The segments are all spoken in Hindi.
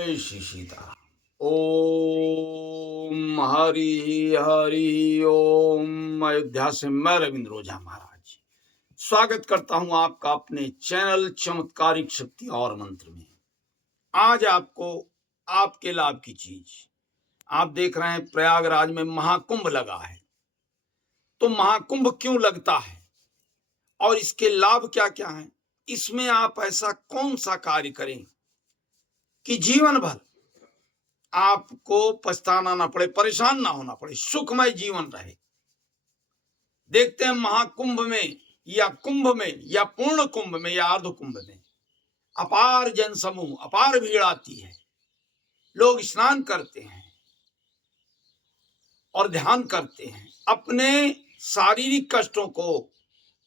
जय श्री सीता। ओम हरि हरि ओम। अयोध्या से मैं रविंद्र ओझा महाराज स्वागत करता हूं आपका अपने चैनल चमत्कारिक शक्ति और मंत्र में। आज आपको आपके लाभ की चीज, आप देख रहे हैं प्रयागराज में महाकुंभ लगा है। तो महाकुंभ क्यों लगता है और इसके लाभ क्या क्या हैं? इसमें आप ऐसा कौन सा कार्य करें कि जीवन भर आपको पछताना ना पड़े, परेशान ना होना पड़े, सुखमय जीवन रहे। देखते हैं महाकुंभ में या कुंभ में या पूर्ण कुंभ में या अर्ध कुंभ में अपार जन समूह, अपार भीड़ आती है। लोग स्नान करते हैं और ध्यान करते हैं अपने शारीरिक कष्टों को,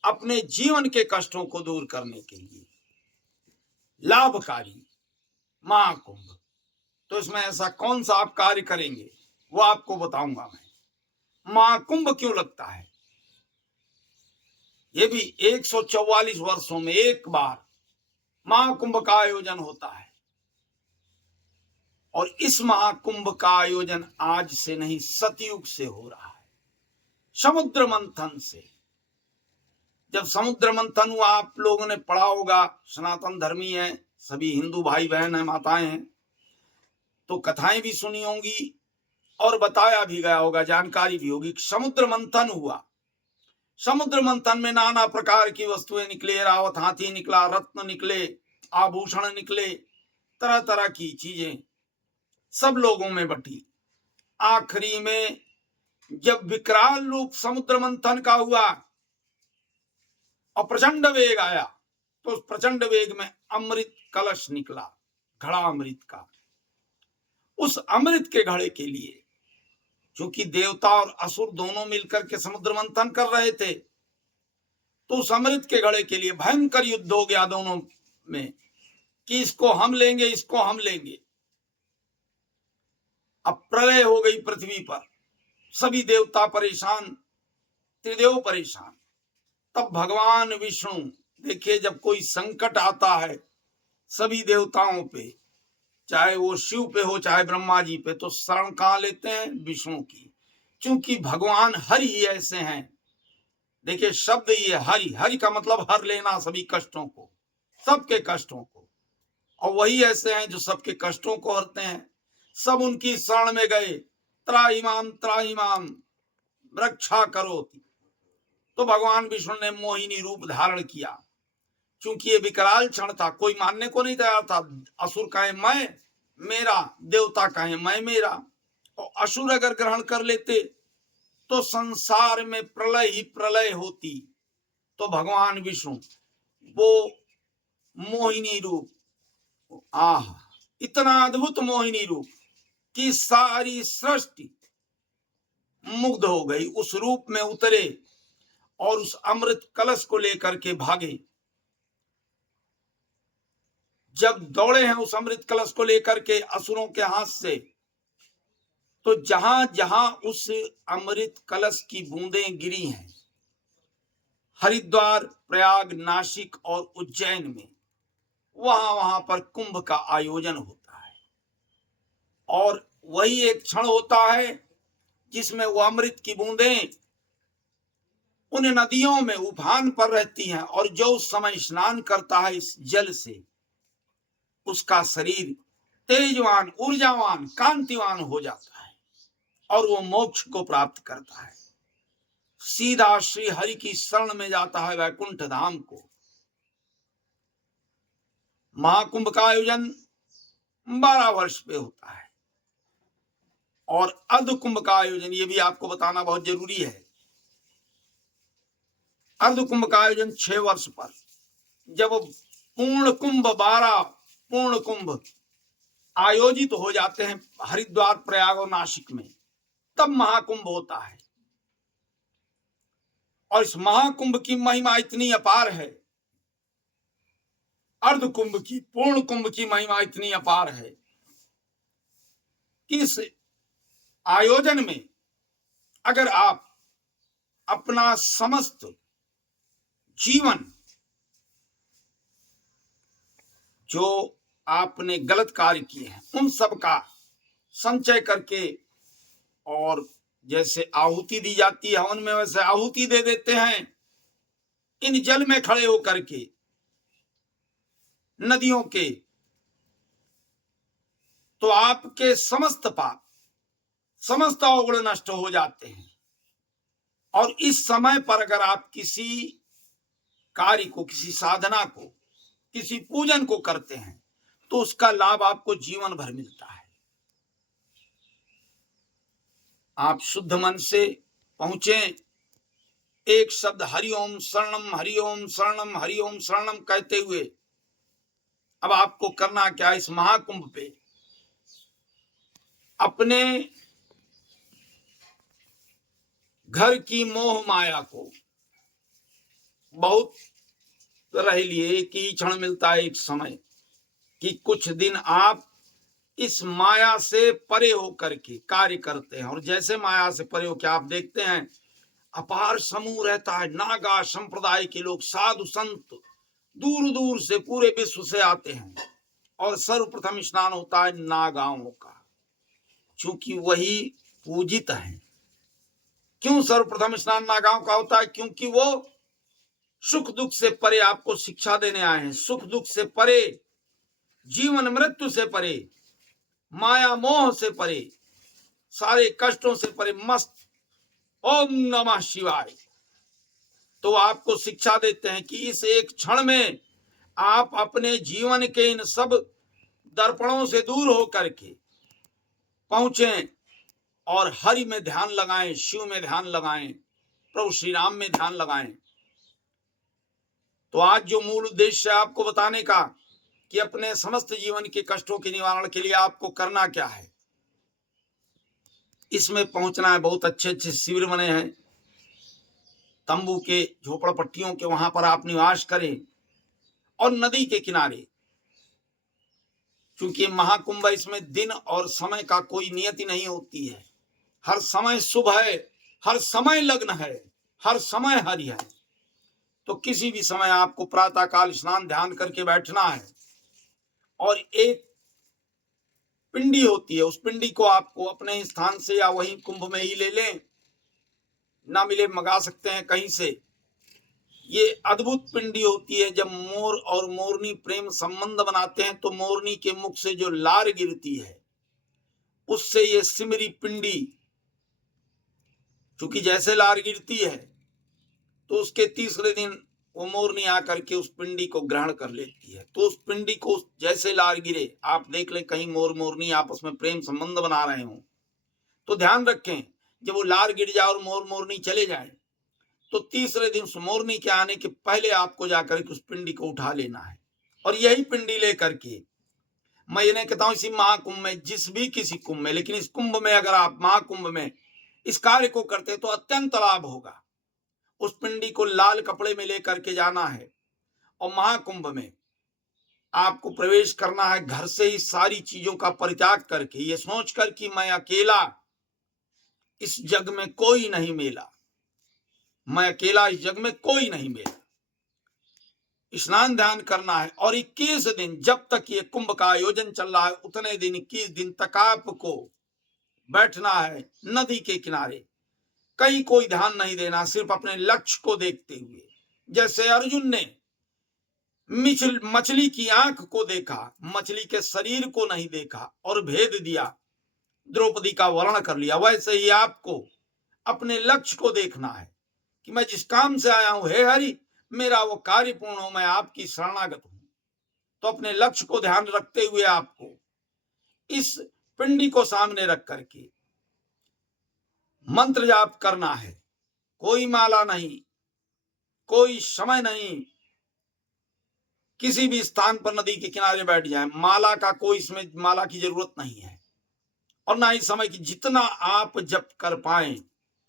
अपने जीवन के कष्टों को दूर करने के लिए। लाभकारी महाकुंभ। तो इसमें ऐसा कौन सा आप कार्य करेंगे वो आपको बताऊंगा मैं। महाकुंभ क्यों लगता है? ये भी 144 वर्षों में एक बार महाकुंभ का आयोजन होता है। और इस महाकुंभ का आयोजन आज से नहीं, सतयुग से हो रहा है। समुद्र मंथन से। जब समुद्र मंथन हुआ, आप लोगों ने पढ़ा होगा, सनातन धर्मी हैं, सभी हिंदू भाई बहन हैं, माताएं हैं, तो कथाएं भी सुनी होंगी और बताया भी गया होगा, जानकारी भी होगी। समुद्र मंथन हुआ। समुद्र मंथन में नाना प्रकार की वस्तुएं निकले, रावत हाथी निकला, रत्न निकले, आभूषण निकले, तरह तरह की चीजें सब लोगों में बटी। आखिरी में जब विकराल रूप समुद्र मंथन का हुआ और प्रचंड वेग आया, तो उस प्रचंड वेग में अमृत कलश निकला, घड़ा अमृत का। उस अमृत के घड़े के लिए, क्योंकि देवता और असुर दोनों मिलकर के समुद्र मंथन कर रहे थे, तो उस अमृत के घड़े के लिए भयंकर युद्ध हो गया दोनों में कि इसको हम लेंगे, इसको हम लेंगे। अब प्रलय हो गई पृथ्वी पर, सभी देवता परेशान, त्रिदेव परेशान। तब भगवान विष्णु, देखिए जब कोई संकट आता है सभी देवताओं पे, चाहे वो शिव पे हो चाहे ब्रह्मा जी पे, तो शरण कहां लेते हैं? विष्णु की। क्योंकि भगवान हरि ही ऐसे हैं। देखिए शब्द ये हरि, हरि का मतलब हर लेना सभी कष्टों को, सबके कष्टों को। और वही ऐसे हैं जो सबके कष्टों को हरते हैं। सब उनकी शरण में गए, त्राहिमाम त्राहिमाम रक्षा करो। तो भगवान विष्णु ने मोहिनी रूप धारण किया। क्योंकि ये विकराल क्षण था, कोई मानने को नहीं तैयार था। असुर कहे मैं मेरा, देवता कहे मैं मेरा। और असुर अगर ग्रहण कर लेते तो संसार में प्रलय ही प्रलय होती। तो भगवान विष्णु वो मोहिनी रूप, आह इतना अद्भुत मोहिनी रूप कि सारी सृष्टि मुग्ध हो गई। उस रूप में उतरे और उस अमृत कलश को लेकर के भागे। जब दौड़े हैं उस अमृत कलश को लेकर के असुरों के हाथ से, तो जहां जहां उस अमृत कलश की बूंदें गिरी हैं, हरिद्वार, प्रयाग, नासिक और उज्जैन में, वहां वहां पर कुंभ का आयोजन होता है। और वही एक क्षण होता है जिसमें वो अमृत की बूंदें उन नदियों में उफान पर रहती हैं। और जो उस समय स्नान करता है इस जल से, उसका शरीर तेजवान, ऊर्जावान, कांतिवान हो जाता है और वो मोक्ष को प्राप्त करता है। सीधा श्री हरि की शरण में जाता है, वैकुंठ धाम को। महाकुंभ का आयोजन 12 वर्ष पे होता है। और अर्ध कुंभ का आयोजन, ये भी आपको बताना बहुत जरूरी है। अर्ध कुंभ का आयोजन 6 वर्ष पर। जब पूर्ण कुंभ, 12 पूर्ण कुंभ आयोजित हो जाते हैं हरिद्वार, प्रयाग और नासिक में, तब महाकुंभ होता है। और इस महाकुंभ की महिमा इतनी अपार है, अर्ध कुंभ की, पूर्ण कुंभ की महिमा इतनी अपार है कि इस आयोजन में अगर आप अपना समस्त जीवन, जो आपने गलत कार्य किए हैं उन सब का संचय करके, और जैसे आहुति दी जाती है हवन में वैसे आहुति दे देते हैं इन जल में खड़े होकर के नदियों के, तो आपके समस्त पाप समस्त अवगुण नष्ट हो जाते हैं। और इस समय पर अगर आप किसी कार्य को, किसी साधना को, किसी पूजन को करते हैं तो उसका लाभ आपको जीवन भर मिलता है। आप शुद्ध मन से पहुंचे, एक शब्द हरिओम शरणम हरिओम शरणम हरिओम शरणम कहते हुए अब आपको करना क्या, इस महाकुंभ पे अपने घर की मोह माया को बहुत रह लिए, एक ही क्षण मिलता है, एक समय कि कुछ दिन आप इस माया से परे होकर के कार्य करते हैं। और जैसे माया से परे होकर आप देखते हैं अपार समूह रहता है, नागा संप्रदाय के लोग, साधु संत दूर दूर से पूरे विश्व से आते हैं और सर्वप्रथम स्नान होता है नागाओं का, क्योंकि वही पूजित है। क्यों सर्वप्रथम स्नान नागाओं का होता है? क्योंकि वो सुख दुख से परे आपको शिक्षा देने आए हैं, सुख दुख से परे, जीवन मृत्यु से परे, माया मोह से परे, सारे कष्टों से परे, मस्त ओम नमः शिवाय। तो आपको शिक्षा देते हैं कि इस एक क्षण में आप अपने जीवन के इन सब दर्पणों से दूर होकर के पहुंचे और हरि में ध्यान लगाएं, शिव में ध्यान लगाएं, प्रभु श्री राम में ध्यान लगाएं। तो आज जो मूल उद्देश्य है आपको बताने का कि अपने समस्त जीवन के कष्टों के निवारण के लिए आपको करना क्या है, इसमें पहुंचना है। बहुत अच्छे अच्छे शिविर बने हैं, तंबू के, झोपड़पट्टियों के, वहां पर आप निवास करें और नदी के किनारे, क्योंकि महाकुंभ इसमें दिन और समय का कोई नियति नहीं होती है, हर समय शुभ है, हर समय लग्न है, हर समय हरि है। तो किसी भी समय आपको प्रातः काल स्नान ध्यान करके बैठना है और एक पिंडी होती है, उस पिंडी को आपको अपने स्थान से या वहीं कुंभ में ही ले लें, ना मिले मंगा सकते हैं कहीं से। ये अद्भुत पिंडी होती है। जब मोर और मोरनी प्रेम संबंध बनाते हैं तो मोरनी के मुख से जो लार गिरती है उससे ये सिमरी पिंडी, क्योंकि जैसे लार गिरती है तो उसके तीसरे दिन वो मोरनी आकर के उस पिंडी को ग्रहण कर लेती है। तो उस पिंडी को जैसे लार गिरे, आप देख लें कहीं मोर मोरनी आपस में प्रेम संबंध बना रहे हो तो ध्यान रखें, जब वो लार गिर जाए और मोर मोरनी चले जाए तो तीसरे दिन उस मोरनी के आने के पहले आपको जाकर के उस पिंडी को उठा लेना है। और यही पिंडी लेकर के मैं ये नहीं कहता हूं इसी महाकुंभ में, जिस भी किसी कुंभ में, लेकिन इस कुंभ में अगर आप महाकुंभ में इस कार्य को करते तो अत्यंत लाभ होगा। उस पिंडी को लाल कपड़े में लेकर के जाना है और महाकुंभ में आपको प्रवेश करना है, घर से ही सारी चीजों का परित्याग करके, ये सोचकर कि मैं अकेला, इस जग में कोई नहीं मेला, मैं अकेला, इस जग में कोई नहीं मेला। स्नान ध्यान करना है और 21 दिन, जब तक ये कुंभ का आयोजन चल रहा है उतने दिन, 21 दिन तक आपको बैठना है नदी के किनारे, कहीं कोई ध्यान नहीं देना, सिर्फ अपने लक्ष्य को देखते हुए। जैसे अर्जुन ने मछली की आंख को देखा, मछली के शरीर को नहीं देखा और भेद दिया, द्रौपदी का वर्ण कर लिया, वैसे ही आपको अपने लक्ष्य को देखना है कि मैं जिस काम से आया हूं, हे हरि मेरा वो कार्य पूर्ण हो, मैं आपकी शरणागत हूं। तो अपने लक्ष्य को ध्यान रखते हुए आपको इस पिंडी को सामने रख करके मंत्र जाप करना है। कोई माला नहीं, कोई समय नहीं, किसी भी स्थान पर नदी के किनारे बैठ जाए, माला का कोई, इसमें माला की जरूरत नहीं है और ना ही समय की, जितना आप जप कर पाए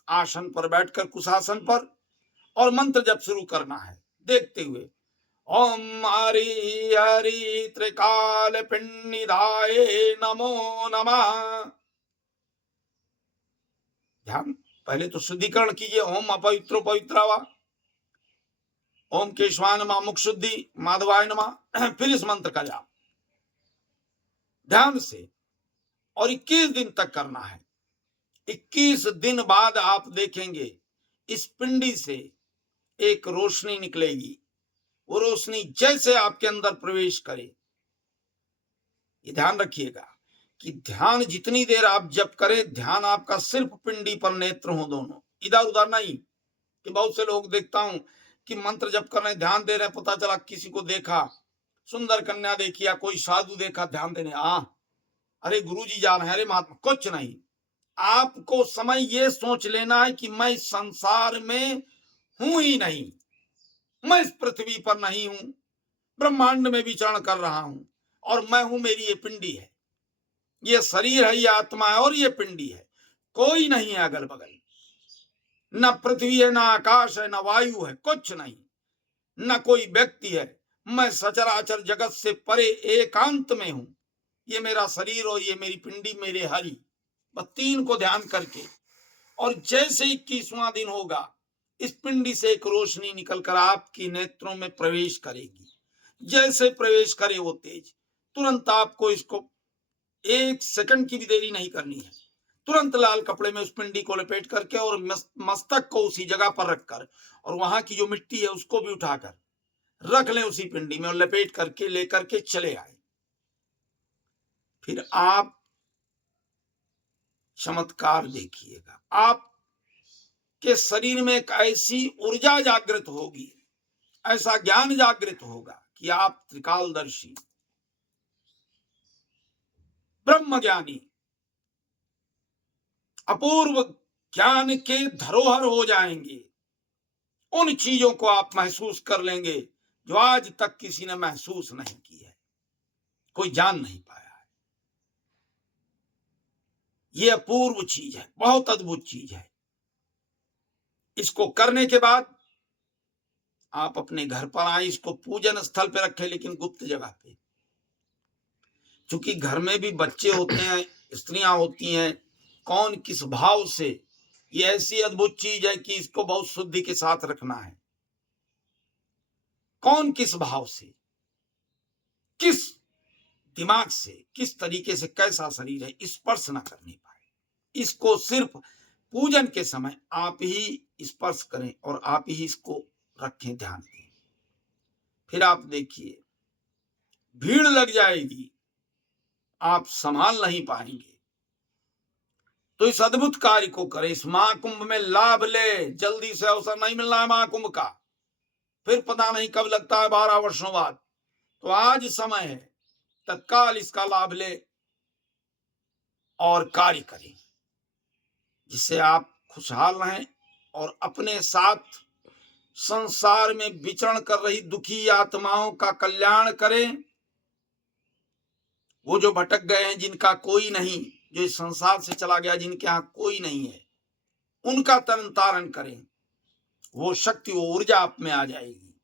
आसन पर बैठकर, कुशासन पर, और मंत्र जप शुरू करना है देखते हुए ओम हरि हरि त्रिकाल पिंडिदाय नमो नमः। ध्यान पहले तो शुद्धिकरण कीजिए, ओम अपवित्रो पवित्रावा, ओम केशवाय नमः मुख शुद्धि, माधवाय नमः, फिर इस मंत्र का जाप। ध्यान से, और 21 दिन तक करना है। 21 दिन बाद आप देखेंगे इस पिंडी से एक रोशनी निकलेगी। वो रोशनी जैसे आपके अंदर प्रवेश करे, ये ध्यान रखिएगा कि ध्यान जितनी देर आप जप करें, ध्यान आपका सिर्फ पिंडी पर नेत्र हो, दोनों, इधर उधर नहीं। कि बहुत से लोग देखता हूं कि मंत्र जप कर रहे हैं, ध्यान दे रहे हैं, पता चला किसी को देखा, सुंदर कन्या देखी या कोई साधु देखा, ध्यान देने अरे गुरुजी जा रहे हैं, अरे महात्मा, कुछ नहीं। आपको समय ये सोच लेना है कि मैं इस संसार में हूं ही नहीं, मैं इस पृथ्वी पर नहीं हूं, ब्रह्मांड में विचरण कर रहा हूं, और मैं हूं, मेरी ये पिंडी है, ये शरीर है, ये आत्मा है, और ये पिंडी है। कोई नहीं है अगल बगल, न पृथ्वी है, न आकाश है, न वायु है, कुछ नहीं, न कोई व्यक्ति है। मैं सचराचर जगत से परे एकांत में हूं। ये मेरा शरीर और ये मेरी पिंडी, मेरे हरि, बस तीन को ध्यान करके। और जैसे 21वां दिन होगा, इस पिंडी से एक रोशनी निकलकर आपकी नेत्रों में प्रवेश करेगी। जैसे प्रवेश करे वो तेज, तुरंत आपको इसको 1 सेकंड की भी देरी नहीं करनी है। तुरंत लाल कपड़े में उस पिंडी को लपेट करके और मस्तक को उसी जगह पर रखकर, और वहां की जो मिट्टी है उसको भी उठाकर रख लें उसी पिंडी में, और लपेट करके लेकर के चले आए। फिर आप चमत्कार देखिएगा, आप के शरीर में एक ऐसी ऊर्जा जागृत होगी, ऐसा ज्ञान जागृत होगा कि आप त्रिकालदर्शी, ब्रह्म ज्ञानी, अपूर्व ज्ञान के धरोहर हो जाएंगे। उन चीजों को आप महसूस कर लेंगे जो आज तक किसी ने महसूस नहीं की है, कोई जान नहीं पाया है। ये अपूर्व चीज है, बहुत अद्भुत चीज है। इसको करने के बाद आप अपने घर पर आए, इसको पूजन स्थल पे रखें, लेकिन गुप्त जगह पे, क्योंकि घर में भी बच्चे होते हैं, स्त्रियां होती हैं, कौन किस भाव से, ये ऐसी अद्भुत चीज है कि इसको बहुत शुद्धि के साथ रखना है। कौन किस भाव से, किस दिमाग से, किस तरीके से, कैसा शरीर है, स्पर्श ना करने पाए। इसको सिर्फ पूजन के समय आप ही स्पर्श करें और आप ही इसको रखें, ध्यान दें। फिर आप देखिए भीड़ लग जाएगी, आप संभाल नहीं पाएंगे। तो इस अद्भुत कार्य को करें, इस महाकुंभ में लाभ ले। जल्दी से अवसर नहीं मिलना है महाकुंभ का, फिर पता नहीं कब लगता है, 12 वर्षों बाद। तो आज समय है, तत्काल इसका लाभ ले और कार्य करें, जिससे आप खुशहाल रहें और अपने साथ संसार में विचरण कर रही दुखी आत्माओं का कल्याण करें। वो जो भटक गए हैं, जिनका कोई नहीं, जो इस संसार से चला गया, जिनके यहाँ कोई नहीं है, उनका तरन तारण करें। वो शक्ति, वो ऊर्जा आप में आ जाएगी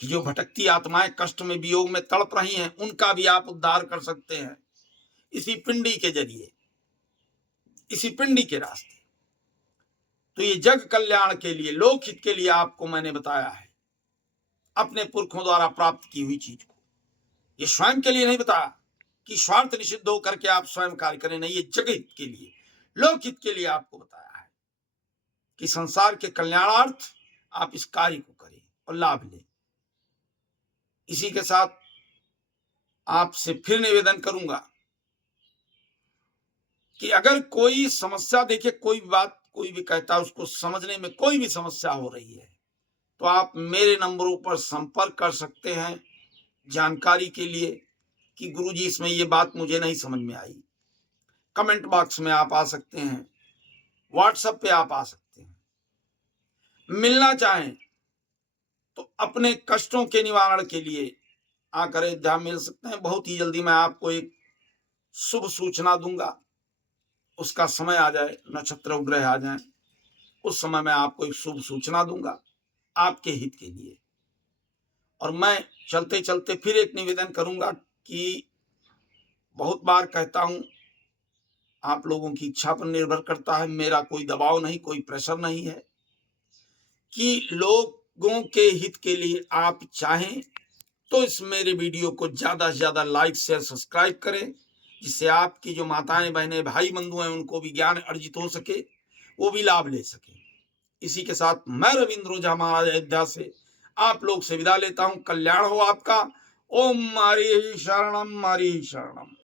कि जो भटकती आत्माएं कष्ट में, वियोग में तड़प रही हैं, उनका भी आप उद्धार कर सकते हैं इसी पिंडी के जरिए, इसी पिंडी के रास्ते। तो ये जग कल्याण के लिए, लोकहित के लिए आपको मैंने बताया है, अपने पुरखों द्वारा प्राप्त की हुई चीज को। ये स्वयं के लिए नहीं बताया कि स्वार्थ निषिद्ध होकर के आप स्वयं कार्य करें, नहीं, ये जगहित के लिए, लोकहित के लिए आपको बताया है कि संसार के कल्याणार्थ आप इस कार्य को करें और लाभ लें। इसी के साथ आपसे फिर निवेदन करूंगा कि अगर कोई समस्या, देखिए कोई भी बात कोई भी कहता है, उसको समझने में कोई भी समस्या हो रही है, तो आप मेरे नंबरों पर संपर्क कर सकते हैं जानकारी के लिए कि गुरुजी इसमें ये बात मुझे नहीं समझ में आई। कमेंट बॉक्स में आप आ सकते हैं, व्हाट्सएप पे आप आ सकते हैं। मिलना चाहें तो अपने कष्टों के निवारण के लिए आकर अयोध्या मिल सकते हैं। बहुत ही जल्दी मैं आपको एक शुभ सूचना दूंगा, उसका समय आ जाए, नक्षत्र उपग्रह आ जाए, उस समय मैं आपको एक शुभ सूचना दूंगा आपके हित के लिए। और मैं चलते चलते फिर एक निवेदन करूंगा कि बहुत बार कहता हूं, आप लोगों की इच्छा पर निर्भर करता है, मेरा कोई दबाव नहीं, कोई प्रेशर नहीं है, कि लोगों के हित के लिए आप चाहें तो इस मेरे वीडियो को ज्यादा से ज्यादा लाइक शेयर सब्सक्राइब करें, जिससे आपकी जो माताएं बहनें भाई बंधु हैं उनको भी ज्ञान अर्जित हो सके, वो भी लाभ ले सके। इसी के साथ मैं रविंद्र ओझा महाराज अयोध्या से आप लोग से विदा लेता हूं। कल्याण हो आपका। ओम मारी शरणम मारी शरणम।